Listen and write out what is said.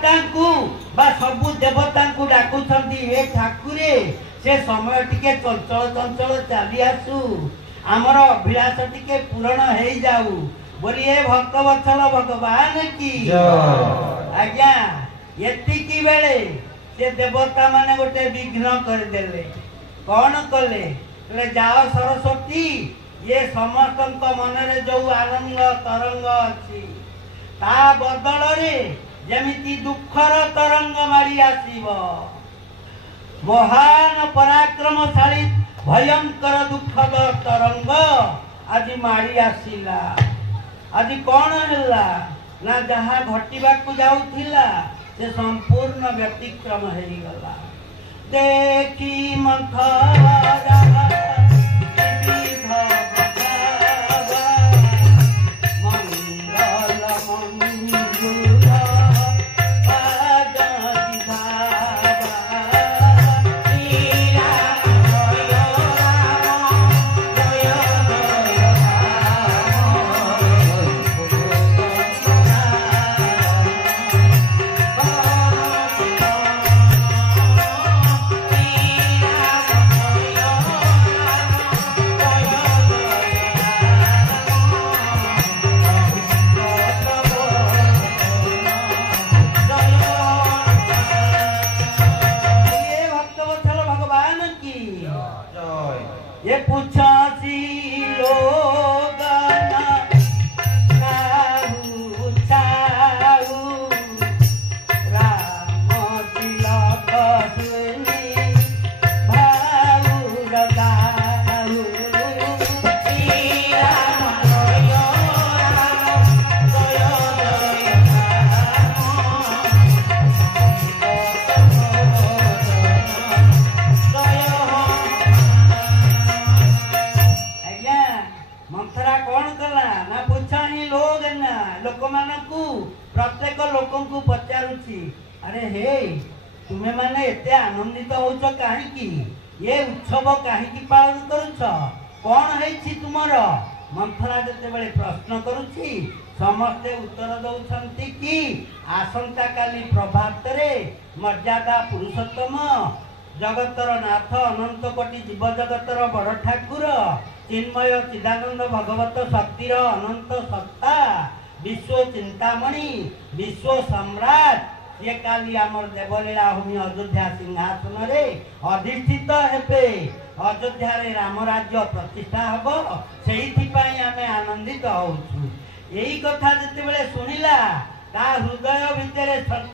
माता को बा सबु देवता को डाकुछंती ए ठाकुरे से समय टिके चंचल चंचल चली आसु आमर अभिलाष टिके पूरण हो जाऊ बोली ए भक्त वत्सल भगवान की आज्ञा एतिकी बेले से देवता माने गोटे विघ्न करदेले कौन कले जाओ सरस्वती ये समस्त मनरे जो आनंद तरंग अच्छी ता बदल रे जमिति दुखर तरंग मारी आसीबो महान पराक्रमशाली भयंकर दुखद तरंग आज मारी आसीला आज कौन हैला ना जहाँ घटिबा को जाउथिला से संपूर्ण व्यतिक्रम हो गला देखी मंथरा ये पूछा सी लोग राम तिलक सुनी भाऊ रगाऊ मंथरा कौन कला ना पूछा ही लोग ना लोक मानकू प्रत्येक लोक को पचारुची अरे हे तुम्हें माने एते आनंदित होच काहे ये उत्सव काहे पालन करुछ कौन है तुमर मंथरा जते बेले प्रश्न करुची समस्ते उत्तर दउछंती कि आसंता काली प्रभात रे मर्यादा पुरुषोत्तम जगतर नाथ अनंत कोटि जीव जगतर बड़ ठाकुर चिन्मय चिदानंद भगवत शक्तिर अनंत सत्ता विश्व चिंतामणि विश्व सम्राट ये काली आमर देवलीला होमी अयोध्या सिंहासन रे अधिष्ठित हेबे अयोध्या रे राम राज्य प्रतिष्ठा हबो सेहिथि पई आमे आनंदित होउछु एही कथा जते बेले सुनिला ता हृदय भितरे